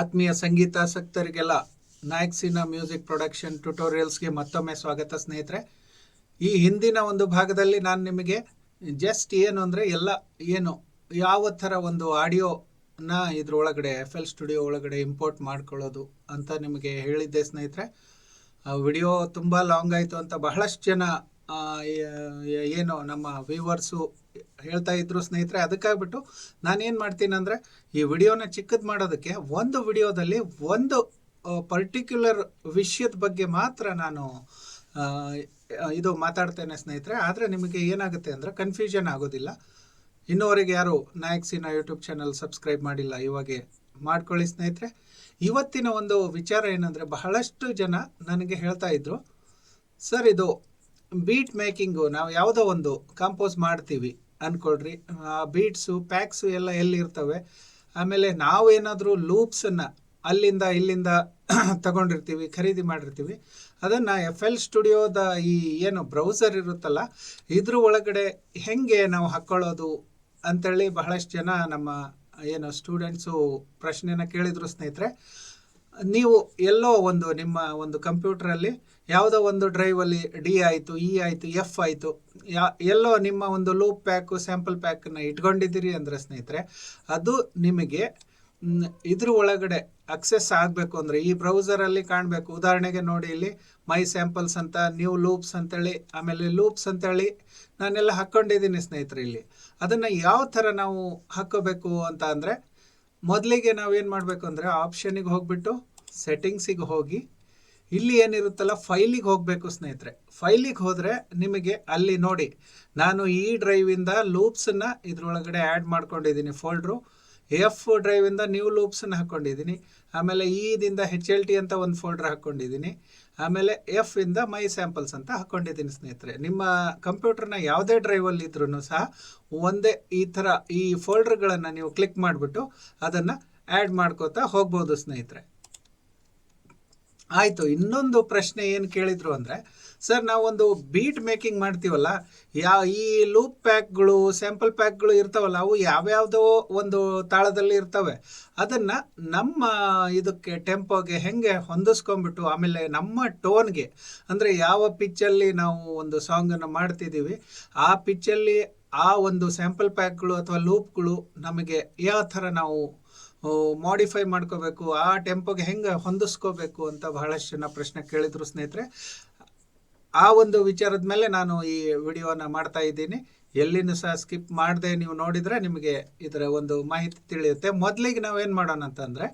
ಆತ್ಮೀಯ ಸಂಗೀತಾಸಕ್ತರಿಗೆಲ್ಲ ನಾಯಕ್ಸಿನ music production ಟ್ಯುಟೋರಿಯಲ್ಸ್ಗೆ ಮತ್ತೊಮ್ಮೆ ಸ್ವಾಗತ ಸ್ನೇಹಿತರೆ. ಈ ಹಿಂದಿನ ಒಂದು ಭಾಗದಲ್ಲಿ ನಾನು ನಿಮಗೆ ಜಸ್ಟ್ ಏನು ಅಂದರೆ ಯಾವ ಥರ ಒಂದು ಆಡಿಯೋನ ಇದ್ರೊಳಗಡೆ FL ಸ್ಟುಡಿಯೋ ಒಳಗಡೆ ಇಂಪೋರ್ಟ್ ಮಾಡ್ಕೊಳ್ಳೋದು ಅಂತ ನಿಮಗೆ ಹೇಳಿದ್ದೆ ಸ್ನೇಹಿತರೆ. ವಿಡಿಯೋ ತುಂಬ ಲಾಂಗ್ ಆಯಿತು ಅಂತ ಬಹಳಷ್ಟು ಜನ ಏನು ನಮ್ಮ ವ್ಯೂವರ್ಸು ಹೇಳ್ತಾ ಇದ್ರು ಸ್ನೇಹಿತರೆ. ಅದಕ್ಕಾಗ್ಬಿಟ್ಟು ನಾನೇನು ಮಾಡ್ತೀನಿ ಅಂದರೆ ಈ ವಿಡಿಯೋನ ಚಿಕ್ಕದು ಮಾಡೋದಕ್ಕೆ ಒಂದು ವಿಡಿಯೋದಲ್ಲಿ ಒಂದು ಪರ್ಟಿಕ್ಯುಲರ್ ವಿಷಯದ ಬಗ್ಗೆ ಮಾತ್ರ ನಾನು ಇದು ಮಾತಾಡ್ತೇನೆ ಸ್ನೇಹಿತರೆ. ಆದರೆ ನಿಮಗೆ ಏನಾಗುತ್ತೆ ಅಂದರೆ ಕನ್ಫ್ಯೂಷನ್ ಆಗೋದಿಲ್ಲ. ಇನ್ನೂವರೆಗೆ ಯಾರು ನಾಯಕ್ಸಿನ ಯೂಟ್ಯೂಬ್ ಚಾನಲ್ ಸಬ್ಸ್ಕ್ರೈಬ್ ಮಾಡಿಲ್ಲ, ಇವಾಗೆ ಮಾಡ್ಕೊಳ್ಳಿ ಸ್ನೇಹಿತರೆ. ಇವತ್ತಿನ ಒಂದು ವಿಚಾರ ಏನಂದರೆ, ಬಹಳಷ್ಟು ಜನ ನನಗೆ ಹೇಳ್ತಾ ಇದ್ರು, ಸರ್ ಇದು ಬೀಟ್ ಮೇಕಿಂಗು ನಾವು ಯಾವುದೋ ಒಂದು ಕಂಪೋಸ್ ಮಾಡ್ತೀವಿ ಅಂದ್ಕೊಳ್ರಿ, ಬೀಟ್ಸು ಪ್ಯಾಕ್ಸು ಎಲ್ಲ ಎಲ್ಲಿರ್ತವೆ, ಆಮೇಲೆ ನಾವೇನಾದರೂ ಲೂಪ್ಸನ್ನು ಅಲ್ಲಿಂದ ಇಲ್ಲಿಂದ ತಗೊಂಡಿರ್ತೀವಿ, ಖರೀದಿ ಮಾಡಿರ್ತೀವಿ, ಅದನ್ನು FL ಸ್ಟುಡಿಯೋದ ಈ ಏನು ಬ್ರೌಸರ್ ಇರುತ್ತಲ್ಲ ಇದ್ರ ಒಳಗಡೆ ಹೆಂಗೆ ನಾವು ಹಾಕ್ಕೊಳ್ಳೋದು ಅಂಥೇಳಿ ಬಹಳಷ್ಟು ಜನ ನಮ್ಮ ಏನು ಸ್ಟೂಡೆಂಟ್ಸು ಪ್ರಶ್ನೆನ ಕೇಳಿದರು ಸ್ನೇಹಿತರೆ. ನೀವು ಎಲ್ಲೋ ಒಂದು ನಿಮ್ಮ ಒಂದು ಕಂಪ್ಯೂಟ್ರಲ್ಲಿ ಯಾವುದೋ ಒಂದು ಡ್ರೈವಲ್ಲಿ D ಆಯಿತು, E ಆಯಿತು, F ಆಯಿತು, ಎಲ್ಲೋ ನಿಮ್ಮ ಒಂದು ಲೂಪ್ ಪ್ಯಾಕು ಸ್ಯಾಂಪಲ್ ಪ್ಯಾಕನ್ನು ಇಟ್ಕೊಂಡಿದ್ದೀರಿ ಅಂದರೆ ಸ್ನೇಹಿತರೆ, ಅದು ನಿಮಗೆ ಇದ್ರ ಒಳಗಡೆ ಅಕ್ಸೆಸ್ ಆಗಬೇಕು ಅಂದರೆ ಈ ಬ್ರೌಸರಲ್ಲಿ ಕಾಣಬೇಕು. ಉದಾಹರಣೆಗೆ ನೋಡಿ, ಇಲ್ಲಿ ಮೈ ಸ್ಯಾಂಪಲ್ಸ್ ಅಂತ, ನ್ಯೂ ಲೂಪ್ಸ್ ಅಂತೇಳಿ, ಆಮೇಲೆ ಲೂಪ್ಸ್ ಅಂತೇಳಿ ನಾನೆಲ್ಲ ಹಾಕ್ಕೊಂಡಿದ್ದೀನಿ ಸ್ನೇಹಿತರೆ. ಇಲ್ಲಿ ಅದನ್ನು ಯಾವ ಥರ ನಾವು ಹಾಕ್ಕೋಬೇಕು ಅಂತ ಅಂದರೆ, ಮೊದಲಿಗೆ ನಾವೇನು ಮಾಡಬೇಕು ಅಂದರೆ ಆಪ್ಷನಿಗೆ ಹೋಗಿಬಿಟ್ಟು ಸೆಟ್ಟಿಂಗ್ಸಿಗೆ ಹೋಗಿ ಇಲ್ಲಿ ಏನಿರುತ್ತಲ್ಲ ಫೈಲಿಗೆ ಹೋಗಬೇಕು ಸ್ನೇಹಿತರೆ. ಫೈಲಿಗೆ ಹೋದರೆ ನಿಮಗೆ ಅಲ್ಲಿ ನೋಡಿ, ನಾನು ಈ ಡ್ರೈವಿಂದ ಲೂಪ್ಸನ್ನು ಇದ್ರೊಳಗಡೆ ಆ್ಯಡ್ ಮಾಡ್ಕೊಂಡಿದ್ದೀನಿ ಫೋಲ್ಡ್ರು. F ಡ್ರೈವಿಂದ ನ್ಯೂ ಲೂಪ್ಸನ್ನು ಹಾಕ್ಕೊಂಡಿದ್ದೀನಿ, ಆಮೇಲೆ ದಿಂದ HLT ಅಂತ ಒಂದು ಫೋಲ್ಡ್ರ್ ಹಾಕ್ಕೊಂಡಿದ್ದೀನಿ, ಆಮೇಲೆ F ಇಂದ ಮೈ ಸ್ಯಾಂಪಲ್ಸ್ ಅಂತ ಹಾಕ್ಕೊಂಡಿದ್ದೀನಿ ಸ್ನೇಹಿತರೆ. ನಿಮ್ಮ ಕಂಪ್ಯೂಟರ್ನ ಯಾವುದೇ ಡ್ರೈವಲ್ಲಿ ಇದ್ರೂ ಸಹ ಒಂದೇ ಈ ಥರ ಈ ಫೋಲ್ಡ್ರ್ಗಳನ್ನು ನೀವು ಕ್ಲಿಕ್ ಮಾಡಿಬಿಟ್ಟು ಅದನ್ನು ಆ್ಯಡ್ ಮಾಡ್ಕೋತಾ ಹೋಗ್ಬೋದು ಸ್ನೇಹಿತರೆ. ಆಯಿತು. ಇನ್ನೊಂದು ಪ್ರಶ್ನೆ ಏನು ಕೇಳಿದರು ಅಂದರೆ, ಸರ್ ನಾವೊಂದು ಬೀಟ್ ಮೇಕಿಂಗ್ ಮಾಡ್ತೀವಲ್ಲ, ಈ ಲೂಪ್ ಪ್ಯಾಕ್ಗಳು ಸ್ಯಾಂಪಲ್ ಪ್ಯಾಕ್ಗಳು ಇರ್ತಾವಲ್ಲ, ಅವು ಯಾವ್ಯಾವುದೋ ಒಂದು ತಾಳದಲ್ಲಿ ಇರ್ತವೆ, ಅದನ್ನು ನಮ್ಮ ಇದಕ್ಕೆ ಟೆಂಪೋಗೆ ಹೆಂಗೆ ಹೊಂದಿಸ್ಕೊಂಡ್ಬಿಟ್ಟು, ಆಮೇಲೆ ನಮ್ಮ ಟೋನ್ಗೆ ಅಂದರೆ ಯಾವ ಪಿಚ್ಚಲ್ಲಿ ನಾವು ಒಂದು ಸಾಂಗನ್ನು ಮಾಡ್ತಿದ್ದೀವಿ ಆ ಪಿಚ್ಚಲ್ಲಿ ಆ ಒಂದು ಸ್ಯಾಂಪಲ್ ಪ್ಯಾಕ್ಗಳು ಅಥವಾ ಲೂಪ್ಗಳು ನಮಗೆ ಯಾವ ಥರ ನಾವು ಮಾಡಿಫೈ ಮಾಡ್ಕೋಬೇಕು, ಆ ಟೆಂಪೋಗೆ ಹೆಂಗೆ ಹೊಂದಿಸ್ಕೋಬೇಕು ಅಂತ ಬಹಳಷ್ಟು ಜನ ಪ್ರಶ್ನೆ ಕೇಳಿದರು ಸ್ನೇಹಿತರೆ. ಆ ಒಂದು ವಿಚಾರದ ಮೇಲೆ ನಾನು ಈ ವಿಡಿಯೋನ ಮಾಡ್ತಾ ಇದ್ದೀನಿ. ಎಲ್ಲಿನೂ ಸಹ ಸ್ಕಿಪ್ ಮಾಡದೆ ನೀವು ನೋಡಿದರೆ ನಿಮಗೆ ಇದರ ಒಂದು ಮಾಹಿತಿ ತಿಳಿಯುತ್ತೆ. ಮೊದಲಿಗೆ ನಾವೇನು ಮಾಡೋಣ ಅಂತಂದರೆ,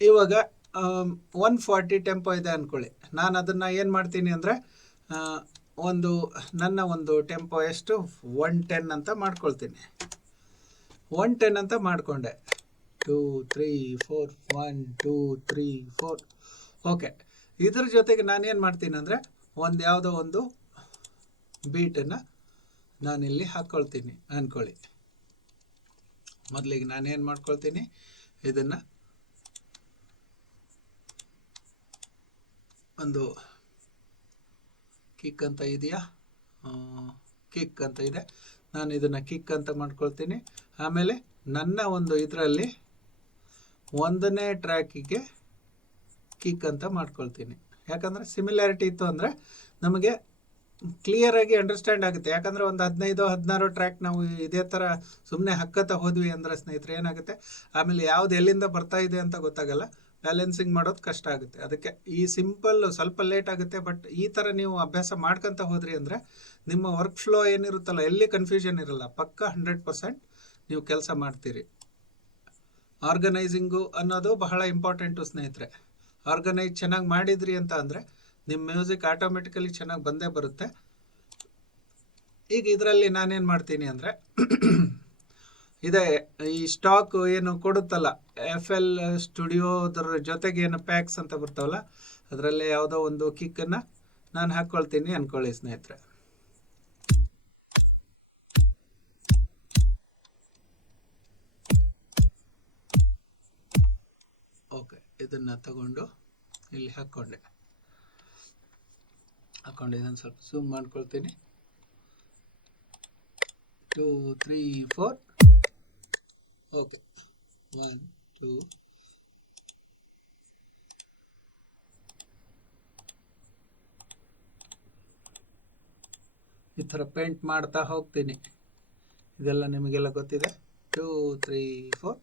ಇವಾಗ 140 ಟೆಂಪೋ ಇದೆ ಅಂದ್ಕೊಳ್ಳಿ. ನಾನು ಅದನ್ನು ಏನು ಮಾಡ್ತೀನಿ ಅಂದರೆ, ನನ್ನ ಒಂದು ಟೆಂಪೋ ಎಷ್ಟು 110 ಅಂತ ಮಾಡ್ಕೊಳ್ತೀನಿ. 110 ಅಂತ ಮಾಡಿಕೊಂಡೆ. 2 3 4 1 2 3 4 ಓಕೆ. ಇದ್ರ ಜೊತೆಗೆ ನಾನೇನು ಮಾಡ್ತೀನಿ ಅಂದರೆ, ಯಾವುದೋ ಒಂದು ಬೀಟನ್ನು ನಾನಿಲ್ಲಿ ಹಾಕ್ಕೊಳ್ತೀನಿ ಅಂದ್ಕೊಳ್ಳಿ. ಮೊದಲಿಗೆ ನಾನೇನು ಮಾಡ್ಕೊಳ್ತೀನಿ, ಇದನ್ನು ಒಂದು ಕಿಕ್ ಅಂತ ಇದೆಯಾ, ಕಿಕ್ ಅಂತ ಇದೆ, ನಾನು ಇದನ್ನು ಕಿಕ್ ಅಂತ ಮಾಡ್ಕೊಳ್ತೀನಿ. ಆಮೇಲೆ ನನ್ನ ಒಂದು ಇದರಲ್ಲಿ 1ನೇ ಟ್ರ್ಯಾಕಿಗೆ ಕಿಕ್ ಅಂತ ಮಾಡ್ಕೊಳ್ತೀನಿ. ಯಾಕಂದರೆ ಸಿಮಿಲ್ಯಾರಿಟಿ ಇತ್ತು ಅಂದರೆ ನಮಗೆ ಕ್ಲಿಯರಾಗಿ ಅಂಡರ್ಸ್ಟ್ಯಾಂಡ್ ಆಗುತ್ತೆ. ಯಾಕಂದರೆ ಒಂದು 15-16 ಟ್ರ್ಯಾಕ್ ನಾವು ಇದೇ ಥರ ಸುಮ್ಮನೆ ಹಕ್ಕತ್ತ ಹೋದ್ವಿ ಅಂದರೆ ಸ್ನೇಹಿತರೆ ಏನಾಗುತ್ತೆ, ಆಮೇಲೆ ಯಾವುದು ಎಲ್ಲಿಂದ ಬರ್ತಾ ಇದೆ ಅಂತ ಗೊತ್ತಾಗಲ್ಲ, ಬ್ಯಾಲೆನ್ಸಿಂಗ್ ಮಾಡೋದು ಕಷ್ಟ ಆಗುತ್ತೆ. ಅದಕ್ಕೆ ಈ ಸಿಂಪಲ್ ಸ್ವಲ್ಪ ಲೇಟ್ ಆಗುತ್ತೆ, ಬಟ್ ಈ ಥರ ನೀವು ಅಭ್ಯಾಸ ಮಾಡ್ಕೊತ ಹೋದ್ರಿ ಅಂದರೆ ನಿಮ್ಮ ವರ್ಕ್ ಫ್ಲೋ ಏನಿರುತ್ತಲ್ಲ ಎಲ್ಲಿ ಕನ್ಫ್ಯೂಷನ್ ಇರಲ್ಲ, ಪಕ್ಕ 100% ನೀವು ಕೆಲಸ ಮಾಡ್ತೀರಿ. ಆರ್ಗನೈಸಿಂಗು ಅನ್ನೋದು ಬಹಳ ಇಂಪಾರ್ಟೆಂಟು ಸ್ನೇಹಿತರೆ. ಆರ್ಗನೈಸ್ ಚೆನ್ನಾಗಿ ಮಾಡಿದ್ರಿ ಅಂತ ಅಂದರೆ ನಿಮ್ಮ ಮ್ಯೂಸಿಕ್ ಆಟೋಮೆಟಿಕಲಿ ಚೆನ್ನಾಗಿ ಬಂದೇ ಬರುತ್ತೆ. ಈಗ ಇದರಲ್ಲಿ ನಾನೇನು ಮಾಡ್ತೀನಿ ಅಂದರೆ, ಇದೇ ಈ ಸ್ಟಾಕ್ ಏನು ಕೊಡುತ್ತಲ್ಲ FL ಸ್ಟುಡಿಯೋದ್ರ ಜೊತೆಗೆ ಏನು ಪ್ಯಾಕ್ಸ್ ಅಂತ ಬರ್ತಾವಲ್ಲ, ಅದರಲ್ಲೇ ಯಾವುದೋ ಒಂದು ಕಿಕ್ಕನ್ನು ನಾನು ಹಾಕ್ಕೊಳ್ತೀನಿ ಅಂದ್ಕೊಳ್ಳಿ ಸ್ನೇಹಿತರೆ. ಓಕೆ, ಇದನ್ನು ತಗೊಂಡು ಇಲ್ಲಿ ಹಾಕ್ಕೊಂಡು ಇದನ್ನು ಸ್ವಲ್ಪ ಝೂಮ್ ಮಾಡ್ಕೊಳ್ತೀನಿ. 2 3 4 ಓಕೆ. 1 2. ಈ ಥರ ಪೇಂಟ್ ಮಾಡ್ತಾ ಹೋಗ್ತೀನಿ. ಇದೆಲ್ಲ ನಿಮಗೆಲ್ಲ ಗೊತ್ತಿದೆ. 2 3 4.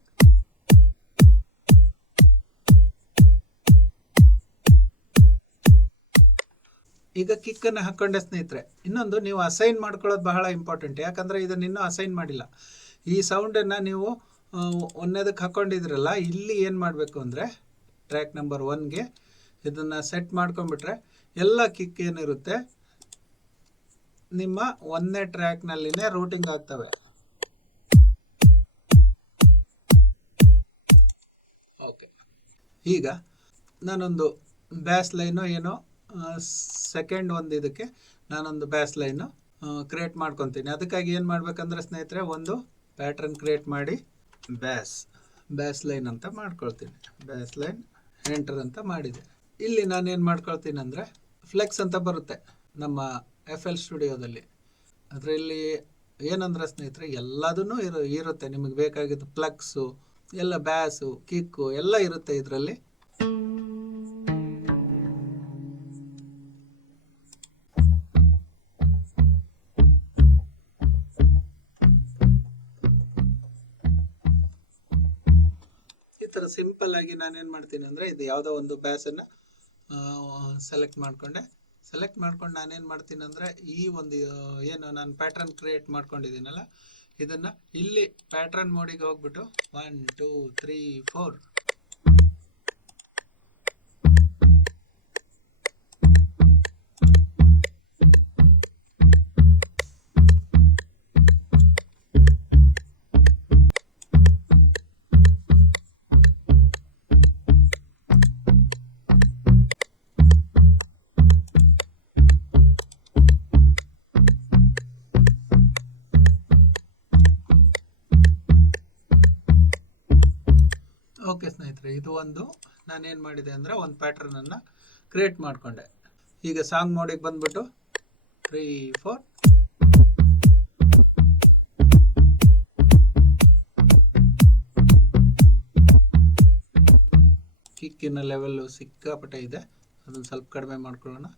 ಈಗ ಕಿಕ್ಕನ್ನು ಹಾಕ್ಕೊಂಡೆ ಸ್ನೇಹಿತರೆ. ಇನ್ನೊಂದು, ನೀವು ಅಸೈನ್ ಮಾಡ್ಕೊಳ್ಳೋದು ಬಹಳ ಇಂಪಾರ್ಟೆಂಟ್. ಯಾಕಂದರೆ ಇದನ್ನು ಇನ್ನೂ ಅಸೈನ್ ಮಾಡಿಲ್ಲ. ಈ ಸೌಂಡನ್ನು ನೀವು ಒಂದನೇದಕ್ಕೆ ಹಾಕ್ಕೊಂಡಿದ್ರಲ್ಲ, ಇಲ್ಲಿ ಏನು ಮಾಡಬೇಕು ಅಂದರೆ ಟ್ರ್ಯಾಕ್ ನಂಬರ್ 1ಗೆ ಇದನ್ನು ಸೆಟ್ ಮಾಡ್ಕೊಂಡ್ಬಿಟ್ರೆ ಎಲ್ಲ ಕಿಕ್ ಏನಿರುತ್ತೆ ನಿಮ್ಮ ಒಂದನೇ ಟ್ರ್ಯಾಕ್ನಲ್ಲಿನೇ ರೂಟಿಂಗ್ ಆಗ್ತವೆ. ಓಕೆ, ಈಗ ನಾನೊಂದು ಬ್ಯಾಸ್ ಲೈನು ಏನೋ ಸೆಕೆಂಡ್ ಒಂದು ಇದಕ್ಕೆ ನಾನೊಂದು ಬ್ಯಾಸ್ ಲೈನು ಕ್ರಿಯೇಟ್ ಮಾಡ್ಕೊತೀನಿ. ಅದಕ್ಕಾಗಿ ಏನು ಮಾಡಬೇಕಂದ್ರೆ ಸ್ನೇಹಿತರೆ, ಒಂದು ಪ್ಯಾಟ್ರನ್ ಕ್ರಿಯೇಟ್ ಮಾಡಿ ಬ್ಯಾಸ್ ಲೈನ್ ಅಂತ ಮಾಡ್ಕೊಳ್ತೀನಿ. ಬ್ಯಾಸ್ ಲೈನ್ ಎಂಟರ್ ಅಂತ ಮಾಡಿದೆ. ಇಲ್ಲಿ ನಾನೇನು ಮಾಡ್ಕೊಳ್ತೀನಿ ಅಂದರೆ ಫ್ಲೆಕ್ಸ್ ಅಂತ ಬರುತ್ತೆ ನಮ್ಮ FL ಸ್ಟುಡಿಯೋದಲ್ಲಿ. ಅದರಲ್ಲಿ ಏನಂದ್ರೆ ಸ್ನೇಹಿತರೆ, ಎಲ್ಲದೂ ಇರುತ್ತೆ. ನಿಮಗೆ ಬೇಕಾಗಿದ್ದು ಪ್ಲಗ್ಸು ಎಲ್ಲ, ಬ್ಯಾಸು, ಕಿಕ್ಕು ಎಲ್ಲ ಇರುತ್ತೆ ಇದರಲ್ಲಿ. ಈ ಥರ ಸಿಂಪಲ್ ಆಗಿ ನಾನೇನು ಮಾಡ್ತೀನಿ ಅಂದರೆ, ಇದು ಯಾವುದೋ ಒಂದು ಬ್ಯಾಸನ್ನು ಸೆಲೆಕ್ಟ್ ಮಾಡ್ಕೊಂಡು ನಾನೇನು ಮಾಡ್ತೀನಿ ಅಂದರೆ, ಈ ಒಂದು ಏನು ನಾನು ಪ್ಯಾಟ್ರನ್ ಕ್ರಿಯೇಟ್ ಮಾಡ್ಕೊಂಡಿದ್ದೀನಲ್ಲ, ಇದನ್ನು ಇಲ್ಲಿ ಪ್ಯಾಟ್ರನ್ ಮೋಡಿಗೆ ಹೋಗ್ಬಿಟ್ಟು 1 2 3 4 ಓಕೆ ಸ್ನೇಹಿತರೆ, ಇದು ಒಂದು ನಾನೇನು ಮಾಡಿದೆ ಅಂದರೆ ಒಂದು ಪ್ಯಾಟ್ರನನ್ನು ಕ್ರಿಯೇಟ್ ಮಾಡಿಕೊಂಡೆ. ಈಗ ಸಾಂಗ್ ಮೋಡಿಗೆ ಬಂದ್ಬಿಟ್ಟು 3 4 ಕಿಕ್ಕಿನ ಲೆವೆಲ್ಲು ಸಿಕ್ಕಾಪಟ್ಟೆ ಇದೆ. ಅದನ್ನು ಸ್ವಲ್ಪ ಕಡಿಮೆ ಮಾಡ್ಕೊಳ್ಳೋಣ.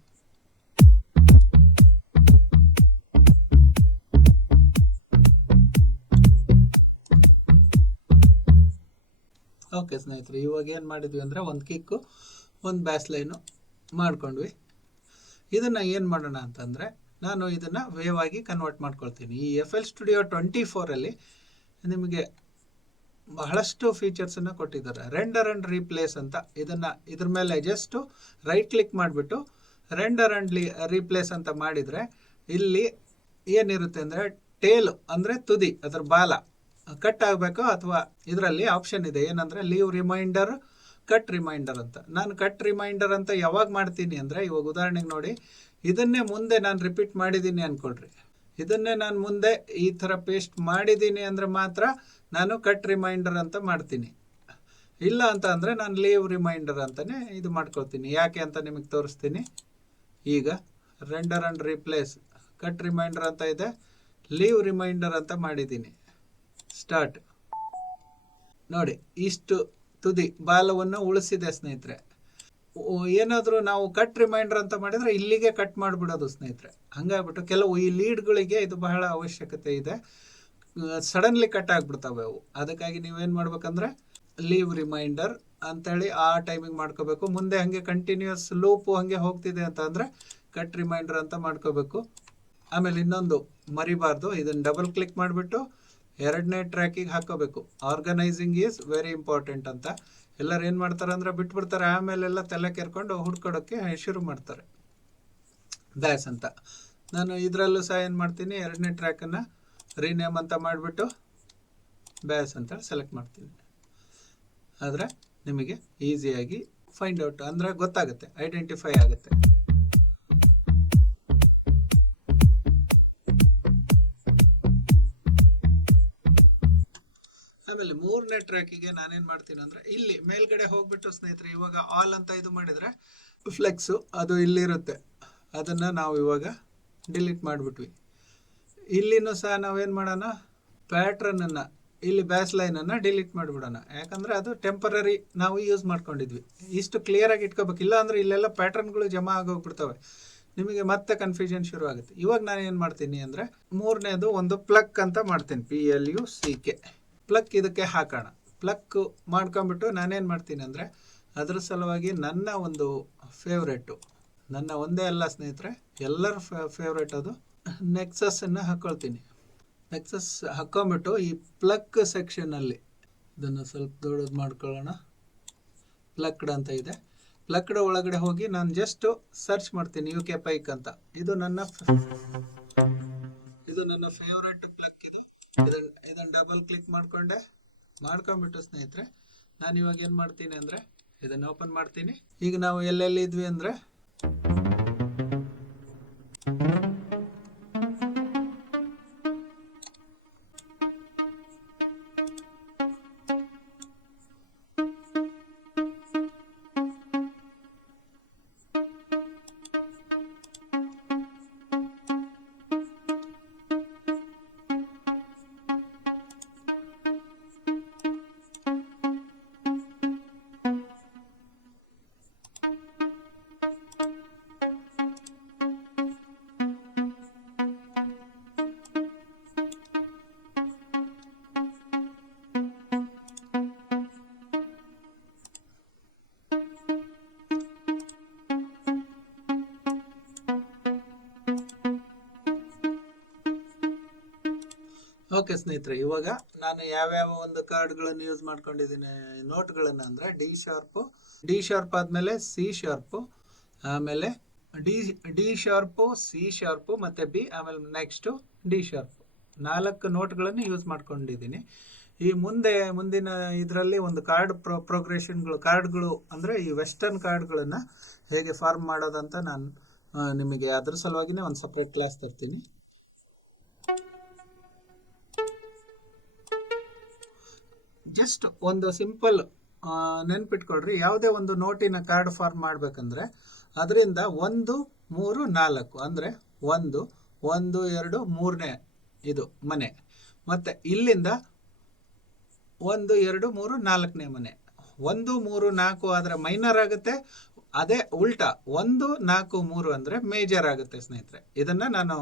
ಓಕೆ ಸ್ನೇಹಿತರೆ, ಇವಾಗ ಏನು ಮಾಡಿದ್ವಿ ಅಂದರೆ ಒಂದು ಕಿಕ್ಕು, ಒಂದು ಬ್ಯಾಸ್ ಲೈನು ಮಾಡ್ಕೊಂಡ್ವಿ. ಇದನ್ನು ಏನು ಮಾಡೋಣ ಅಂತಂದರೆ, ನಾನು ಇದನ್ನು ವೇವ್ ಆಗಿ ಕನ್ವರ್ಟ್ ಮಾಡ್ಕೊಳ್ತೀನಿ. ಈ FL ಸ್ಟುಡಿಯೋ 24ಅಲ್ಲಿ ನಿಮಗೆ ಬಹಳಷ್ಟು ಫೀಚರ್ಸನ್ನು ಕೊಟ್ಟಿದ್ದಾರೆ. ರೆಂಡರ್ ಆ್ಯಂಡ್ ರೀಪ್ಲೇಸ್ ಅಂತ. ಇದ್ರ ಮೇಲೆ ಜಸ್ಟು ರೈಟ್ ಕ್ಲಿಕ್ ಮಾಡಿಬಿಟ್ಟು ರೆಂಡರ್ ಆ್ಯಂಡ್ ರೀಪ್ಲೇಸ್ ಅಂತ ಮಾಡಿದರೆ, ಇಲ್ಲಿ ಏನಿರುತ್ತೆ ಅಂದರೆ ಟೇಲು ಅಂದರೆ ತುದಿ, ಅದರ ಬಾಲ ಕಟ್ ಆಗಬೇಕು. ಅಥವಾ ಇದರಲ್ಲಿ ಆಪ್ಷನ್ ಇದೆ ಏನಂದರೆ ಲೀವ್ ರಿಮೈಂಡರ್, ಕಟ್ ರಿಮೈಂಡರ್ ಅಂತ. ನಾನು ಕಟ್ ರಿಮೈಂಡರ್ ಅಂತ ಯಾವಾಗ ಮಾಡ್ತೀನಿ ಅಂದರೆ, ಇವಾಗ ಉದಾಹರಣೆಗೆ ನೋಡಿ, ಇದನ್ನೇ ಮುಂದೆ ನಾನು ರಿಪೀಟ್ ಮಾಡಿದ್ದೀನಿ ಅಂದ್ಕೊಳ್ರಿ. ಇದನ್ನೇ ನಾನು ಮುಂದೆ ಈ ಥರ ಪೇಸ್ಟ್ ಮಾಡಿದ್ದೀನಿ ಅಂದರೆ ಮಾತ್ರ ನಾನು ಕಟ್ ರಿಮೈಂಡರ್ ಅಂತ ಮಾಡ್ತೀನಿ. ಇಲ್ಲ ಅಂತ ಅಂದರೆ ನಾನು ಲೀವ್ ರಿಮೈಂಡರ್ ಅಂತಲೇ ಇದು ಮಾಡ್ಕೊಳ್ತೀನಿ. ಯಾಕೆ ಅಂತ ನಿಮಗೆ ತೋರಿಸ್ತೀನಿ. ಈಗ render and replace, cut reminder ಅಂತ ಇದೆ, ಲೀವ್ ರಿಮೈಂಡರ್ ಅಂತ ಮಾಡಿದ್ದೀನಿ. ಸ್ಟಾರ್ಟ್ ನೋಡಿ, ಇಷ್ಟು ತುದಿ ಬಾಲವನ್ನು ಉಳಿಸಿದೆ ಸ್ನೇಹಿತರೆ. ಏನಾದರೂ ನಾವು ಕಟ್ ರಿಮೈಂಡರ್ ಅಂತ ಮಾಡಿದರೆ ಇಲ್ಲಿಗೆ ಕಟ್ ಮಾಡಿಬಿಡೋದು ಸ್ನೇಹಿತರೆ. ಹಂಗಾಗ್ಬಿಟ್ಟು ಕೆಲವು ಈ ಲೀಡ್ಗಳಿಗೆ ಇದು ಬಹಳ ಅವಶ್ಯಕತೆ ಇದೆ. ಸಡನ್ಲಿ ಕಟ್ ಆಗಿಬಿಡ್ತವೆ ಅವು. ಅದಕ್ಕಾಗಿ ನೀವೇನು ಮಾಡ್ಬೇಕಂದ್ರೆ ಲೀವ್ ರಿಮೈಂಡರ್ ಅಂತೇಳಿ ಆ ಟೈಮಿಗೆ ಮಾಡ್ಕೋಬೇಕು. ಮುಂದೆ ಹಾಗೆ ಕಂಟಿನ್ಯೂಸ್ ಲೂಪು ಹಾಗೆ ಹೋಗ್ತಿದೆ ಅಂತ ಅಂದರೆ ಕಟ್ ರಿಮೈಂಡರ್ ಅಂತ ಮಾಡ್ಕೋಬೇಕು. ಆಮೇಲೆ ಇನ್ನೊಂದು ಮರಿಬಾರ್ದು, ಇದನ್ನು ಡಬಲ್ ಕ್ಲಿಕ್ ಮಾಡಿಬಿಟ್ಟು ಎರಡನೇ ಟ್ರ್ಯಾಕಿಗೆ ಹಾಕೋಬೇಕು. ಆರ್ಗನೈಸಿಂಗ್ ಈಸ್ ವೆರಿ ಇಂಪಾರ್ಟೆಂಟ್ ಅಂತ. ಎಲ್ಲರೂ ಏನು ಮಾಡ್ತಾರೆ ಅಂದರೆ ಬಿಟ್ಬಿಡ್ತಾರೆ, ಆಮೇಲೆಲ್ಲ ತಲೆ ಕೆರ್ಕೊಂಡು ಹುಡ್ಕೊಡೋಕ್ಕೆ ಶುರು ಮಾಡ್ತಾರೆ ಬ್ಯಾಸ್ ಅಂತ. ನಾನು ಇದರಲ್ಲೂ ಸಹ ಏನು ಮಾಡ್ತೀನಿ, ಎರಡನೇ ಟ್ರ್ಯಾಕನ್ನು ರೀನೇಮ್ ಅಂತ ಮಾಡಿಬಿಟ್ಟು ಬ್ಯಾಸ್ ಅಂತ ಸೆಲೆಕ್ಟ್ ಮಾಡ್ತೀನಿ. ಆದರೆ ನಿಮಗೆ ಈಸಿಯಾಗಿ ಫೈಂಡ್ ಔಟ್ ಅಂದರೆ ಗೊತ್ತಾಗುತ್ತೆ, ಐಡೆಂಟಿಫೈ ಆಗುತ್ತೆ. ಆಮೇಲೆ ಮೂರನೇ ಟ್ರ್ಯಾಕಿಗೆ ನಾನೇನು ಮಾಡ್ತೀನಿ ಅಂದರೆ ಇಲ್ಲಿ ಮೇಲ್ಗಡೆ ಹೋಗ್ಬಿಟ್ಟು ಸ್ನೇಹಿತರೆ, ಇವಾಗ ಆಲ್ ಅಂತ ಇದು ಮಾಡಿದರೆ ಫ್ಲೆಕ್ಸು ಅದು ಇಲ್ಲಿರುತ್ತೆ. ಅದನ್ನು ನಾವು ಇವಾಗ ಡಿಲೀಟ್ ಮಾಡಿಬಿಟ್ವಿ. ಇಲ್ಲಿನೂ ಸಹ ನಾವೇನು ಮಾಡೋಣ, ಪ್ಯಾಟ್ರನನ್ನು ಇಲ್ಲಿ ಬ್ಯಾಸ್ ಲೈನನ್ನು ಡಿಲೀಟ್ ಮಾಡಿಬಿಡೋಣ, ಯಾಕಂದರೆ ಅದು ಟೆಂಪರರಿ ನಾವು ಯೂಸ್ ಮಾಡ್ಕೊಂಡಿದ್ವಿ. ಇಷ್ಟು ಕ್ಲಿಯರಾಗಿ ಇಟ್ಕೋಬೇಕು, ಇಲ್ಲ ಅಂದರೆ ಇಲ್ಲೆಲ್ಲ ಪ್ಯಾಟರ್ನ್ಗಳು ಜಮಾ ಆಗೋಗ್ಬಿಡ್ತವೆ, ನಿಮಗೆ ಮತ್ತೆ ಕನ್ಫ್ಯೂಷನ್ ಶುರು ಆಗುತ್ತೆ. ಇವಾಗ ನಾನು ಏನು ಮಾಡ್ತೀನಿ ಅಂದರೆ ಮೂರನೇದು ಒಂದು ಪ್ಲಕ್ ಅಂತ ಮಾಡ್ತೀನಿ, PLUCK. ಪ್ಲಕ್ ಇದಕ್ಕೆ ಹಾಕೋಣ. ಪ್ಲಕ್ ಮಾಡ್ಕೊಂಬಿಟ್ಟು ನಾನೇನು ಮಾಡ್ತೀನಿ ಅಂದರೆ ಅದ್ರ ಸಲುವಾಗಿ ನನ್ನ ಒಂದು ಫೇವ್ರೇಟು, ನನ್ನ ಒಂದೇ ಅಲ್ಲ ಸ್ನೇಹಿತರೆ, ಎಲ್ಲರ ಫೇವ್ರೇಟ್ ಅದು ನೆಕ್ಸಸ್ಸನ್ನು ಹಾಕ್ಕೊಳ್ತೀನಿ. ನೆಕ್ಸಸ್ ಹಾಕ್ಕೊಂಬಿಟ್ಟು ಈ ಪ್ಲಕ್ ಸೆಕ್ಷನಲ್ಲಿ ಇದನ್ನು ಸ್ವಲ್ಪ ದೊಡ್ಡದು ಮಾಡ್ಕೊಳ್ಳೋಣ. ಪ್ಲಕ್ಡ್ ಅಂತ ಇದೆ, ಪ್ಲಕ್ಡ್ ಒಳಗಡೆ ಹೋಗಿ ನಾನು ಜಸ್ಟ್ ಸರ್ಚ್ ಮಾಡ್ತೀನಿ UK ಪೈಕ್ ಅಂತ. ಇದು ನನ್ನ ಫೇವ್ರೆಟ್ ಪ್ಲಕ್. ಇದನ್ನು ಡಬಲ್ ಕ್ಲಿಕ್ ಮಾಡ್ಕೊಂಡ್ಬಿಟ್ಟು ಸ್ನೇಹಿತರೆ ನಾನು ಇವಾಗ ಏನು ಮಾಡ್ತೀನಿ ಅಂದರೆ ಇದನ್ನು ಓಪನ್ ಮಾಡ್ತೀನಿ. ಈಗ ನಾವು ಎಲ್ಲೆಲ್ಲಿ ಇದ್ವಿ ಅಂದರೆ ಓಕೆ ಸ್ನೇಹಿತರೆ, ಇವಾಗ ನಾನು ಯಾವ್ಯಾವ ಒಂದು ಕಾರ್ಡ್ಗಳನ್ನು ಯೂಸ್ ಮಾಡ್ಕೊಂಡಿದ್ದೀನಿ ನೋಟ್ಗಳನ್ನು ಅಂದರೆ ಡಿ ಶಾರ್ಪ್ ಆದಮೇಲೆ ಸಿ ಶಾರ್ಪು, ಆಮೇಲೆ ಡಿ ಶಾರ್ಪು, ಸಿ ಶಾರ್ಪು ಮತ್ತು ಬಿ, ಆಮೇಲೆ ನೆಕ್ಸ್ಟು ಡಿ ಶಾರ್ಪು, 4 ನೋಟ್ಗಳನ್ನು ಯೂಸ್ ಮಾಡ್ಕೊಂಡಿದ್ದೀನಿ. ಈ ಮುಂದಿನ ಇದರಲ್ಲಿ ಒಂದು ಕಾರ್ಡ್ಗಳು ಅಂದರೆ ಈ ವೆಸ್ಟರ್ನ್ ಕಾರ್ಡ್ಗಳನ್ನು ಹೇಗೆ ಫಾರ್ಮ್ ಮಾಡೋದಂತ ನಾನು ನಿಮಗೆ ಅದ್ರ ಸಲುವಾಗಿನೇ ಒಂದು ಸಪ್ರೇಟ್ ಕ್ಲಾಸ್ ತರ್ತೀನಿ. ಜಸ್ಟ್ ಒಂದು ಸಿಂಪಲ್ ನೆನ್ಪಿಟ್ಕೊಳ್ರಿ, ಯಾವುದೇ ಒಂದು ನೋಟಿನ ಕಾರ್ಡ್ ಫಾರ್ಮ್ ಮಾಡಬೇಕಂದ್ರೆ ಅದರಿಂದ 1, 3, 4 ಅಂದರೆ 1, 1, 2, 3ನೇ ಇದು ಮನೆ, ಮತ್ತು ಇಲ್ಲಿಂದ 1, 2, 3, 4ನೇ ಮನೆ. 1, 3, 4 ಆದರೆ ಮೈನರ್ ಆಗುತ್ತೆ, ಅದೇ ಉಲ್ಟಾ 1, 4, 3 ಅಂದರೆ ಮೇಜರ್ ಆಗುತ್ತೆ ಸ್ನೇಹಿತರೆ. ಇದನ್ನು ನಾನು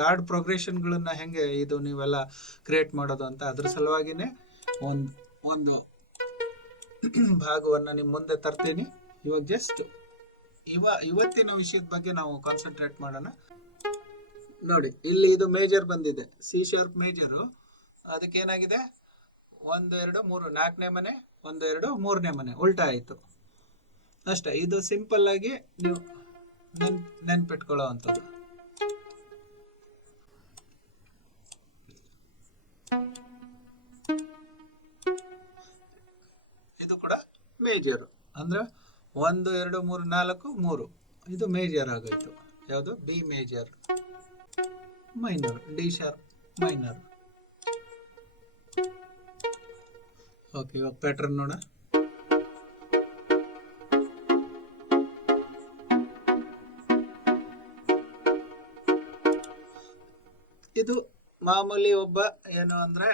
ಕಾರ್ಡ್ ಪ್ರೋಗ್ರೆಷನ್ಗಳನ್ನು ಹೆಂಗೆ ಇದು ನೀವೆಲ್ಲ ಕ್ರಿಯೇಟ್ ಮಾಡೋದು ಅಂತ ಅದ್ರ ಸಲುವಾಗಿನೇ ಒಂದು ಭಾಗವನ್ನು ನಿಮ್ಮ ಮುಂದೆ ತರ್ತೀನಿ. ಇವಾಗ ಜಸ್ಟ್ ಇವತ್ತಿನ ವಿಷಯದ ಬಗ್ಗೆ ನಾವು ಕಾನ್ಸಂಟ್ರೇಟ್ ಮಾಡೋಣ. ನೋಡಿ, ಇಲ್ಲಿ ಇದು ಮೇಜರ್ ಬಂದಿದೆ, ಸಿ ಶಾರ್ಪ್ ಮೇಜರು. ಅದಕ್ಕೇನಾಗಿದೆ 1, 2, 3 4ನೇ ಮನೆ, 1, 2, 3ನೇ ಮನೆ ಉಲ್ಟಾ ಆಯಿತು ಅಷ್ಟೇ. ಇದು ಸಿಂಪಲ್ ಆಗಿ ನೀವು ನೆನ್ಪಿಟ್ಕೊಳ್ಳೋ ಅಂಥದ್ದು. ಇದು ಕೂಡ ಮೇಜರ್ ಅಂದ್ರೆ 1, 2, 3, 4 3 ಇದು ಮೇಜರ್ ಆಗೋಯ್ತು. ಯಾವುದು B major, minor D sharp, minor. Okay, ಇವಾಗ ಪ್ಯಾಟರ್ನ್ ನೋಡ. ಇದು ಮಾಮೂಲಿ ಒಬ್ಬ ಏನು ಅಂದ್ರೆ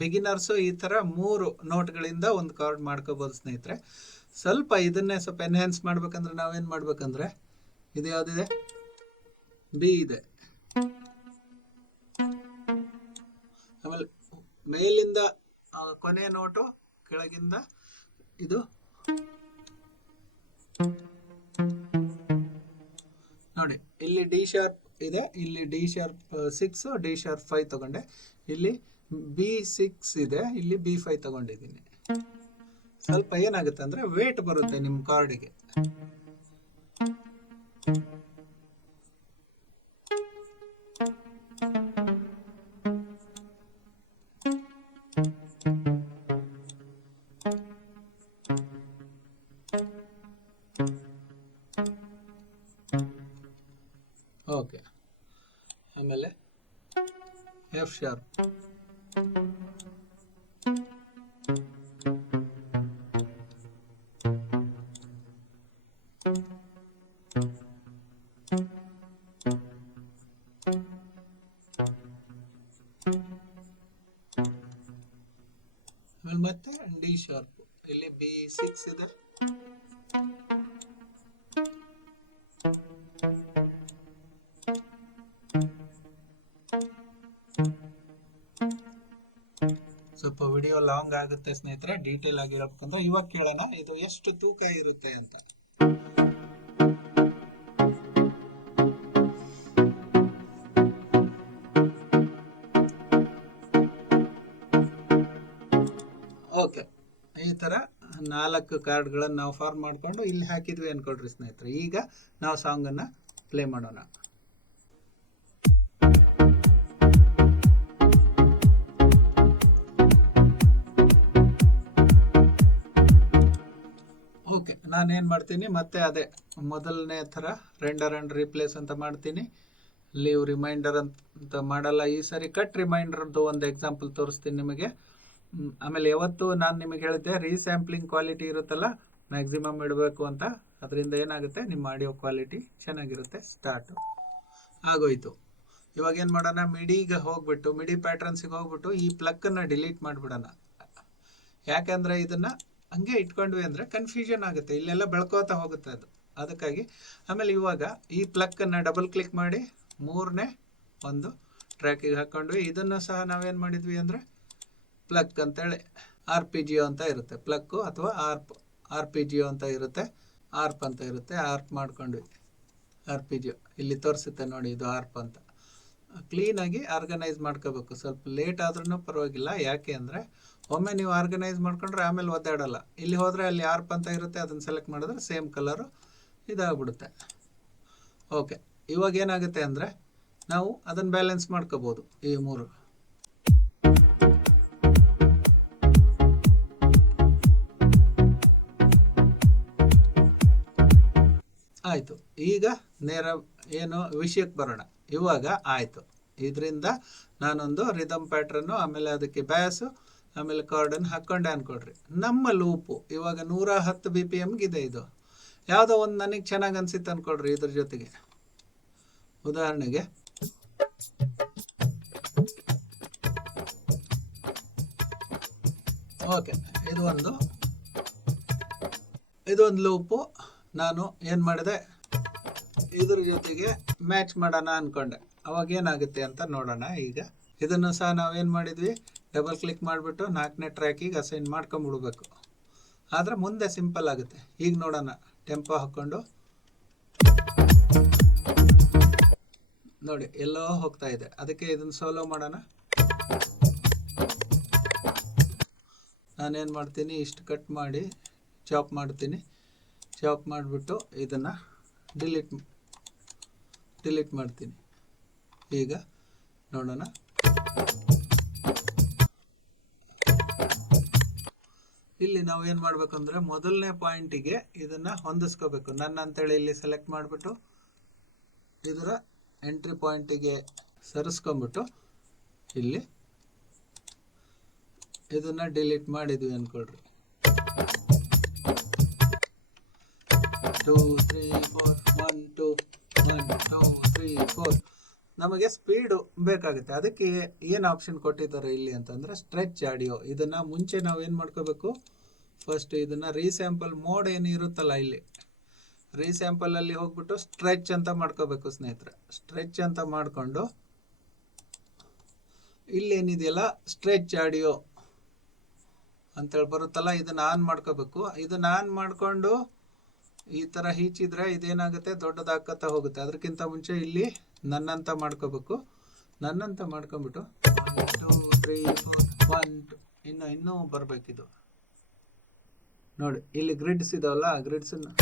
ಬಿಗಿನರ್ಸು ಈ ಥರ 3 ನೋಟ್ಗಳಿಂದ ಒಂದು ಕಾರ್ಡ್ ಮಾಡ್ಕೋಬೋದು ಸ್ನೇಹಿತರೆ. ಸ್ವಲ್ಪ ಇದನ್ನೇ ಸ್ವಲ್ಪ ಎನ್ಹ್ಯಾನ್ಸ್ ಮಾಡ್ಬೇಕಂದ್ರೆ ನಾವೇನು ಮಾಡ್ಬೇಕಂದ್ರೆ ಇದು ಯಾವುದಿದೆ, ಬಿ ಇದೆ, ಆಮೇಲೆ ಮೇಲಿಂದ ಕೊನೆ ನೋಟು, ಕೆಳಗಿಂದ ಇದು ನೋಡಿ. ಇಲ್ಲಿ ಡಿ ಶಾರ್ಪ್ ಇದೆ, ಇಲ್ಲಿ ಡಿ ಶಾರ್ಪ್ 6, ಡಿ ಶಾರ್ಪ್ 5 ತಗೊಂಡೆ. ಇಲ್ಲಿ B6 ಇದೆ, ಇಲ್ಲಿ B5 ತಗೊಂಡಿದ್ದೀನಿ. ಸ್ವಲ್ಪ ಏನಾಗುತ್ತೆ ಅಂದ್ರೆ ವೇಟ್ ಬರುತ್ತೆ ನಿಮ್ಮ ಕಾರ್ಡಿಗೆ. ಓಕೆ, ಆಮೇಲೆ F ಶಾರ್ಪ್, E6 ಇದೆ. ಸ್ವಲ್ಪ ವಿಡಿಯೋ ಲಾಂಗ್ ಆಗುತ್ತೆ ಸ್ನೇಹಿತರೆ, ಡೀಟೇಲ್ ಆಗಿ ಹೇಳ್ಬೇಕಂದ್ರೆ ಇವಾಗ ಕೇಳೋಣ ಇದು ಎಷ್ಟು ತೂಕ ಇರುತ್ತೆ ಅಂತ. ಓಕೆ, ಈ ತರ 4 ಕಾರ್ಡ್ಗಳನ್ನು ನಾವು ಫಾರ್ಮ್ ಮಾಡ್ಕೊಂಡು ಇಲ್ಲಿ ಹಾಕಿದ್ವಿ ಅನ್ಕೊಳ್ರಿ ಸ್ನೇಹಿತರೆ. ಈಗ ನಾವು ಸಾಂಗ್ ಅನ್ನ ಪ್ಲೇ ಮಾಡೋಣ. ಓಕೆ, ನಾನೇನು ಮಾಡ್ತೀನಿ ಮತ್ತೆ ಅದೇ ಮೊದಲನೇ ಥರ ರೆಂಡರ್ ಆ್ಯಂಡ್ ರೀಪ್ಲೇಸ್ ಅಂತ ಮಾಡ್ತೀನಿ. ಲೀವ್ ರಿಮೈಂಡರ್ ಅಂತ ಮಾಡಲ್ಲ ಈ ಸರಿ. ಕಟ್ ರಿಮೈಂಡರ್ದು ಒಂದು ಎಕ್ಸಾಂಪಲ್ ತೋರಿಸ್ತೀನಿ ನಿಮಗೆ. ಆಮೇಲೆ ಯಾವತ್ತು ನಾನು ನಿಮಗೆ ಹೇಳಿದ್ದೆ ರೀಸ್ಯಾಂಪ್ಲಿಂಗ್ ಕ್ವಾಲಿಟಿ ಇರುತ್ತಲ್ಲ ಮ್ಯಾಕ್ಸಿಮಮ್ ಇಡಬೇಕು ಅಂತ. ಅದರಿಂದ ಏನಾಗುತ್ತೆ, ನಿಮ್ಮ ಆಡಿಯೋ ಕ್ವಾಲಿಟಿ ಚೆನ್ನಾಗಿರುತ್ತೆ. ಸ್ಟಾರ್ಟು ಆಗೋಯ್ತು. ಇವಾಗ ಏನು ಮಾಡೋಣ, ಮಿಡಿಗೆ ಹೋಗ್ಬಿಟ್ಟು ಮಿಡಿ ಪ್ಯಾಟ್ರನ್ಸಿಗೆ ಹೋಗ್ಬಿಟ್ಟು ಈ ಪ್ಲಕ್ಕನ್ನು ಡಿಲೀಟ್ ಮಾಡಿಬಿಡೋಣ. ಯಾಕೆಂದರೆ ಇದನ್ನು ಹಂಗೆ ಇಟ್ಕೊಂಡ್ವಿ ಅಂದರೆ ಕನ್ಫ್ಯೂಷನ್ ಆಗುತ್ತೆ, ಇಲ್ಲೆಲ್ಲ ಬೆಳ್ಕೋತಾ ಹೋಗುತ್ತೆ ಅದು. ಅದಕ್ಕಾಗಿ ಆಮೇಲೆ ಇವಾಗ ಈ ಪ್ಲಕ್ಕನ್ನು ಡಬಲ್ ಕ್ಲಿಕ್ ಮಾಡಿ 3ನೇ ಒಂದು ಟ್ರ್ಯಾಕಿಗೆ ಹಾಕ್ಕೊಂಡ್ವಿ. ಇದನ್ನು ಸಹ ನಾವೇನು ಮಾಡಿದ್ವಿ ಅಂದರೆ ಪ್ಲಕ್ ಅಂತೇಳಿ RPGO ಅಂತ ಇರುತ್ತೆ. ಪ್ಲಕ್ಕು ಅಥವಾ RPGO ಅಂತ ಇರುತ್ತೆ, ಆರ್ಪ್ ಅಂತ ಇರುತ್ತೆ. ಆರ್ಪ್ ಮಾಡ್ಕೊಂಡ್ವಿ. RPGO ಇಲ್ಲಿ ತೋರಿಸುತ್ತೆ ನೋಡಿ, ಇದು ಆರ್ಪ್ ಅಂತ. ಕ್ಲೀನಾಗಿ ಆರ್ಗನೈಸ್ ಮಾಡ್ಕೋಬೇಕು. ಸ್ವಲ್ಪ ಲೇಟ್ ಆದ್ರೂ ಪರವಾಗಿಲ್ಲ. ಯಾಕೆ ಅಂದರೆ ಒಮ್ಮೆ ನೀವು ಆರ್ಗನೈಸ್ ಮಾಡ್ಕೊಂಡ್ರೆ ಆಮೇಲೆ ಒದ್ದಾಡಲ್ಲ. ಇಲ್ಲಿ ಹೋದರೆ ಅಲ್ಲಿ ಆರ್ಪ್ ಅಂತ ಇರುತ್ತೆ, ಅದನ್ನು ಸೆಲೆಕ್ಟ್ ಮಾಡಿದ್ರೆ ಸೇಮ್ ಕಲರು ಇದಾಗ್ಬಿಡುತ್ತೆ. ಓಕೆ, ಇವಾಗ ಏನಾಗುತ್ತೆ ಅಂದರೆ ನಾವು ಅದನ್ನು ಬ್ಯಾಲೆನ್ಸ್ ಮಾಡ್ಕೋಬೋದು ಈ 3. ಆಯಿತು. ಈಗ ನೇರ ಏನು ವಿಷಯಕ್ಕೆ ಬರೋಣ. ಇವಾಗ ಆಯಿತು. ಇದರಿಂದ ನಾನೊಂದು ರಿದಮ್ ಪ್ಯಾಟ್ರನ್ನು, ಆಮೇಲೆ ಅದಕ್ಕೆ ಬ್ಯಾಸು, ಆಮೇಲೆ ಕಾರ್ಡನ್ನು ಹಾಕ್ಕೊಂಡೆ ಅನ್ಕೊಡ್ರಿ. ನಮ್ಮ ಲೂಪು ಇವಾಗ 110 BPMಗಿದೆ. ಇದು ಯಾವುದೋ ಒಂದು ನನಗೆ ಚೆನ್ನಾಗಿ ಅನಿಸಿತ್ತು ಅನ್ಕೊಡ್ರಿ. ಇದ್ರ ಜೊತೆಗೆ ಉದಾಹರಣೆಗೆ ಓಕೆ, ಇದೊಂದು ಲೂಪು ನಾನು ಏನು ಮಾಡಿದೆ, ಇದ್ರ ಜೊತೆಗೆ ಮ್ಯಾಚ್ ಮಾಡೋಣ ಅಂದ್ಕೊಂಡೆ. ಅವಾಗ ಏನಾಗುತ್ತೆ ಅಂತ ನೋಡೋಣ. ಈಗ ಇದನ್ನು ಸಹ ನಾವೇನು ಮಾಡಿದ್ವಿ, ಡಬಲ್ ಕ್ಲಿಕ್ ಮಾಡಿಬಿಟ್ಟು 4ನೇ ಟ್ರ್ಯಾಕಿಗೆ ಅಸೈನ್ ಮಾಡ್ಕೊಂಬಿಡ್ಬೇಕು. ಆದರೆ ಮುಂದೆ ಸಿಂಪಲ್ ಆಗುತ್ತೆ. ಈಗ ನೋಡೋಣ, ಟೆಂಪೋ ಹಾಕ್ಕೊಂಡು ನೋಡಿ ಎಲ್ಲೋ ಹೋಗ್ತಾ ಇದೆ. ಅದಕ್ಕೆ ಇದನ್ನು ಸೋಲೋ ಮಾಡೋಣ. ನಾನೇನು ಮಾಡ್ತೀನಿ, ಇಷ್ಟು ಕಟ್ ಮಾಡಿ ಚಾಪ್ ಮಾಡ್ತೀನಿ. ಚಾಪ್ ಮಾಡಿಬಿಟ್ಟು ಇದನ್ನು ಡಿಲೀಟ್ ಮಾಡ್ತೀನಿ. ಈಗ ನೋಡೋಣ. ಇಲ್ಲಿ ನಾವು ಏನು ಮಾಡಬೇಕಂದ್ರೆ ಮೊದಲನೇ ಪಾಯಿಂಟಿಗೆ ಇದನ್ನು ಹೊಂದಿಸ್ಕೋಬೇಕು. ನನ್ನ ಅಂತೇಳಿ ಇಲ್ಲಿ ಸೆಲೆಕ್ಟ್ ಮಾಡಿಬಿಟ್ಟು ಇದರ ಎಂಟ್ರಿ ಪಾಯಿಂಟಿಗೆ ಸರಿಸ್ಕೊಂಬಿಟ್ಟು ಇಲ್ಲಿ ಇದನ್ನು ಡಿಲೀಟ್ ಮಾಡಿದ್ವಿ ಅಂದ್ಕೊಳ್ರಿ. 2 3 4 1 2 1 2 3 4 ನಮಗೆ ಸ್ಪೀಡು ಬೇಕಾಗುತ್ತೆ. ಅದಕ್ಕೆ ಏನು ಆಪ್ಷನ್ ಕೊಟ್ಟಿದ್ದಾರೆ ಇಲ್ಲಿ ಅಂತಂದರೆ ಸ್ಟ್ರೆಚ್ ಆಡಿಯೋ. ಇದನ್ನು ಮುಂಚೆ ನಾವು ಏನು ಮಾಡ್ಕೋಬೇಕು, ಫಸ್ಟ್ ಇದನ್ನು ರೀಸ್ಯಾಂಪಲ್ ಮೋಡ್ ಏನು ಇರುತ್ತಲ್ಲ, ಇಲ್ಲಿ ರೀಸ್ಯಾಂಪಲಲ್ಲಿ ಹೋಗ್ಬಿಟ್ಟು ಸ್ಟ್ರೆಚ್ ಅಂತ ಮಾಡ್ಕೋಬೇಕು ಸ್ನೇಹಿತರೆ. ಸ್ಟ್ರೆಚ್ ಅಂತ ಮಾಡಿಕೊಂಡು ಇಲ್ಲೇನಿದೆಯಲ್ಲ ಸ್ಟ್ರೆಚ್ ಆಡಿಯೋ ಅಂತೇಳಿ ಬರುತ್ತಲ್ಲ, ಇದನ್ನು ಆನ್ ಮಾಡ್ಕೋಬೇಕು. ಇದನ್ನು ಆನ್ ಮಾಡಿಕೊಂಡು ಈ ಥರ ಹೀಚಿದ್ರೆ ಇದೇನಾಗುತ್ತೆ, ದೊಡ್ಡದಾಗ್ತಾ ಹೋಗುತ್ತೆ. ಅದಕ್ಕಿಂತ ಮುಂಚೆ ಇಲ್ಲಿ ನನ್ನಂತ ಮಾಡ್ಕೋಬೇಕು. ನನ್ನಂತ ಮಾಡ್ಕೊಂಬಿಟ್ಟು 1 2 3 4 1 ಇನ್ನೂ ಬರಬೇಕಿದು ನೋಡಿ. ಇಲ್ಲಿ ಗ್ರಿಡ್ಸ್ ಇದಾವಲ್ಲ, ಆ ಗ್ರಿಡ್ಸನ್ನು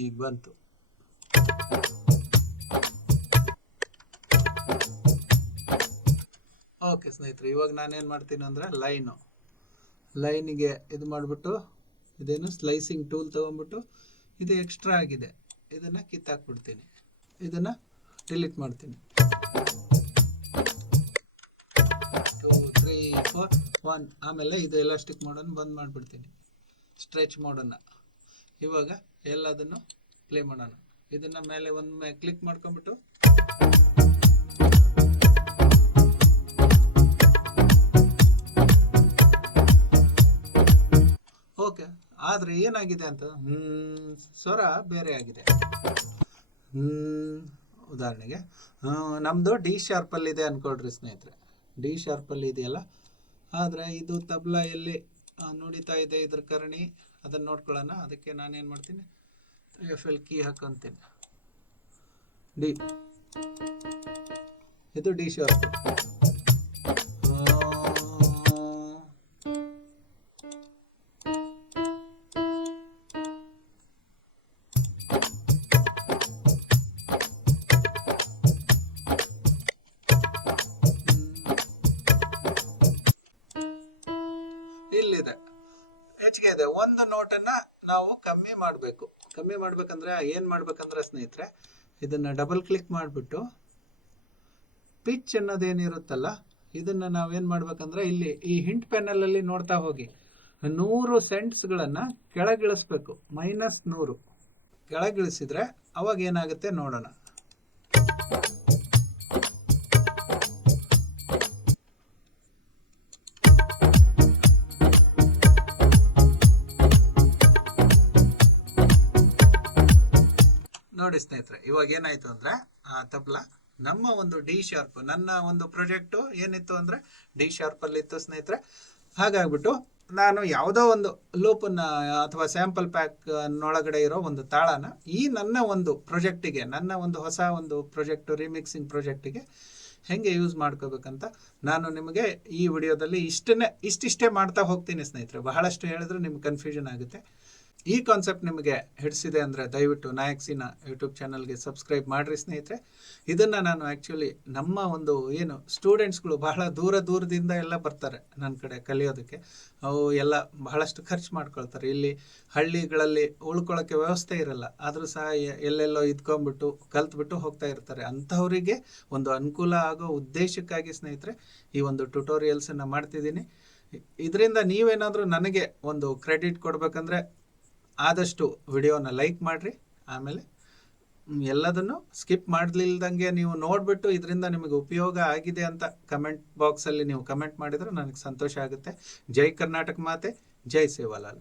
ಈಗ ಬಂತು. ಓಕೆ ಸ್ನೇಹಿತರೆ, ಇವಾಗ ನಾನೇನು ಮಾಡ್ತೀನಿ ಅಂದರೆ ಲೈನಿಗೆ ಇದು ಮಾಡಿಬಿಟ್ಟು ಇದೇನು ಸ್ಲೈಸಿಂಗ್ ಟೂಲ್ ತೊಗೊಂಡ್ಬಿಟ್ಟು ಇದು ಎಕ್ಸ್ಟ್ರಾ ಆಗಿದೆ ಇದನ್ನು ಕಿತ್ತಾಕ್ಬಿಡ್ತೀನಿ, ಇದನ್ನು ಡಿಲೀಟ್ ಮಾಡ್ತೀನಿ. 2 3 4 1 ಆಮೇಲೆ ಇದು ಎಲಾಸ್ಟಿಕ್ ಮೋಡನ್ನು ಬಂದ್ ಮಾಡಿಬಿಡ್ತೀನಿ, ಸ್ಟ್ರೆಚ್ ಮೋಡನ್ನು. ಇವಾಗ ಎಲ್ಲದನ್ನು ಪ್ಲೇ ಮಾಡೋಣ. ಇದನ್ನು ಮೇಲೆ ಒಮ್ಮೆ ಕ್ಲಿಕ್ ಮಾಡ್ಕೊಂಡ್ಬಿಟ್ಟು ಓಕೆ. ಆದರೆ ಏನಾಗಿದೆ ಅಂತ ಸ್ವರ ಬೇರೆ ಆಗಿದೆ. ಉದಾಹರಣೆಗೆ ನಮ್ಮದು ಡಿ ಶಾರ್ಪಲ್ಲಿದೆ ಅಂದ್ಕೊಳ್ರಿ ಸ್ನೇಹಿತರೆ, ಡಿ ಶಾರ್ಪಲ್ಲಿ ಇದೆಯಲ್ಲ, ಆದರೆ ಇದು ತಬಲಾ ಎಲ್ಲಿ ನುಡಿತಾ ಇದೆ ಇದ್ರ ಕರಣಿ ಅದನ್ನು ನೋಡ್ಕೊಳ್ಳೋಣ. ಅದಕ್ಕೆ ನಾನೇನು ಮಾಡ್ತೀನಿ, FL ಕೀ ಹಾಕೊಂತೀನಿ. ಡಿ, ಇದು ಡಿ ಶಾರ್ಪ್. ಇಲ್ಲಿದೆ ಹೆಚ್ಚಿಗೆ ಇದೆ. ಒಂದು ನೋಟನ್ನ ನಾವು ಕಮ್ಮಿ ಮಾಡ್ಬೇಕಂದ್ರೆ ಏನ್ ಮಾಡ್ಬೇಕಂದ್ರೆ ಸ್ನೇಹಿತರೆ, ಇದನ್ನ ಡಬಲ್ ಕ್ಲಿಕ್ ಮಾಡಿಬಿಟ್ಟು ಪಿಚ್ ಅನ್ನೋದೇನಿರುತ್ತಲ್ಲ ಇದನ್ನ ನಾವೇನ್ ಮಾಡ್ಬೇಕಂದ್ರೆ ಇಲ್ಲಿ ಈ ಹಿಂಟ್ ಪ್ಯಾನಲ್ ಅಲ್ಲಿ ನೋಡ್ತಾ ಹೋಗಿ 100 ಸೆಂಟ್ಸ್ಗಳನ್ನ ಕೆಳಗಿಳಿಸ್ಬೇಕು. -100 ಕೆಳಗಿಳಿಸಿದ್ರೆ ಅವಾಗ ಏನಾಗುತ್ತೆ ನೋಡೋಣ. ನೋಡಿ ಸ್ನೇಹಿತರೆ, ಇವಾಗ ಏನಾಯ್ತು ಅಂದ್ರೆ ತಬಲಾ ನಮ್ಮ ಒಂದು ಡಿ ಶಾರ್ಪ್, ನನ್ನ ಒಂದು ಪ್ರಾಜೆಕ್ಟು ಏನಿತ್ತು ಅಂದ್ರೆ ಡಿ ಶಾರ್ಪಲ್ಲಿ ಇತ್ತು ಸ್ನೇಹಿತರೆ. ಹಾಗಾಗ್ಬಿಟ್ಟು ನಾನು ಯಾವುದೋ ಒಂದು ಲೂಪನ್ನ ಅಥವಾ ಸ್ಯಾಂಪಲ್ ಪ್ಯಾಕ್ ಒಳಗಡೆ ಇರೋ ಒಂದು ತಾಳನ ಈ ನನ್ನ ಒಂದು ಪ್ರಾಜೆಕ್ಟಿಗೆ, ನನ್ನ ಒಂದು ಹೊಸ ಒಂದು ಪ್ರಾಜೆಕ್ಟ್ ರಿಮಿಕ್ಸಿಂಗ್ ಪ್ರಾಜೆಕ್ಟಿಗೆ ಹೆಂಗೆ ಯೂಸ್ ಮಾಡ್ಕೋಬೇಕಂತ ನಾನು ನಿಮಗೆ ಈ ವಿಡಿಯೋದಲ್ಲಿ ಇಷ್ಟಿಷ್ಟೇ ಮಾಡ್ತಾ ಹೋಗ್ತೀನಿ ಸ್ನೇಹಿತರೆ. ಬಹಳಷ್ಟು ಹೇಳಿದ್ರೆ ನಿಮ್ಗೆ ಕನ್ಫ್ಯೂಷನ್ ಆಗುತ್ತೆ. ಈ ಕಾನ್ಸೆಪ್ಟ್ ನಿಮಗೆ ಹಿಡಿಸಿದೆ ಅಂದರೆ ದಯವಿಟ್ಟು ನಾಯಕ್ ಸಿ ನ ಯೂಟ್ಯೂಬ್ ಚಾನಲ್ಗೆ ಸಬ್ಸ್ಕ್ರೈಬ್ ಮಾಡಿರಿ ಸ್ನೇಹಿತರೆ. ಇದನ್ನು ನಾನು ಆ್ಯಕ್ಚುಲಿ ನಮ್ಮ ಒಂದು ಏನು ಸ್ಟೂಡೆಂಟ್ಸ್ಗಳು ಬಹಳ ದೂರದಿಂದ ಎಲ್ಲ ಬರ್ತಾರೆ ನನ್ನ ಕಡೆ ಕಲಿಯೋದಕ್ಕೆ. ಅವು ಎಲ್ಲ ಬಹಳಷ್ಟು ಖರ್ಚು ಮಾಡ್ಕೊಳ್ತಾರೆ. ಇಲ್ಲಿ ಹಳ್ಳಿಗಳಲ್ಲಿ ಉಳ್ಕೊಳ್ಳೋಕ್ಕೆ ವ್ಯವಸ್ಥೆ ಇರಲ್ಲ, ಆದರೂ ಸಹ ಎಲ್ಲೆಲ್ಲೋ ಇದ್ಕೊಂಡ್ಬಿಟ್ಟು ಕಲ್ತ್ಬಿಟ್ಟು ಹೋಗ್ತಾ ಇರ್ತಾರೆ. ಅಂಥವರಿಗೆ ಒಂದು ಅನುಕೂಲ ಆಗೋ ಉದ್ದೇಶಕ್ಕಾಗಿ ಸ್ನೇಹಿತರೆ ಈ ಒಂದು ಟ್ಯುಟೋರಿಯಲ್ಸನ್ನು ಮಾಡ್ತಿದ್ದೀನಿ. ಇದರಿಂದ ನೀವೇನಾದರೂ ನನಗೆ ಒಂದು ಕ್ರೆಡಿಟ್ ಕೊಡಬೇಕಂದ್ರೆ ಆದಷ್ಟು ವಿಡಿಯೋನ ಲೈಕ್ ಮಾಡಿರಿ. ಆಮೇಲೆ ಎಲ್ಲದನ್ನು ಸ್ಕಿಪ್ ಮಾಡಲಿಲ್ದಂಗೆ ನೀವು ನೋಡಿಬಿಟ್ಟು ಇದರಿಂದ ನಿಮಗೆ ಉಪಯೋಗ ಆಗಿದೆ ಅಂತ ಕಮೆಂಟ್ ಬಾಕ್ಸಲ್ಲಿ ನೀವು ಕಮೆಂಟ್ ಮಾಡಿದರೆ ನನಗೆ ಸಂತೋಷ ಆಗುತ್ತೆ. ಜೈ ಕರ್ನಾಟಕ ಮಾತೆ, ಜೈ ಸೇವಾಲಾಲ್.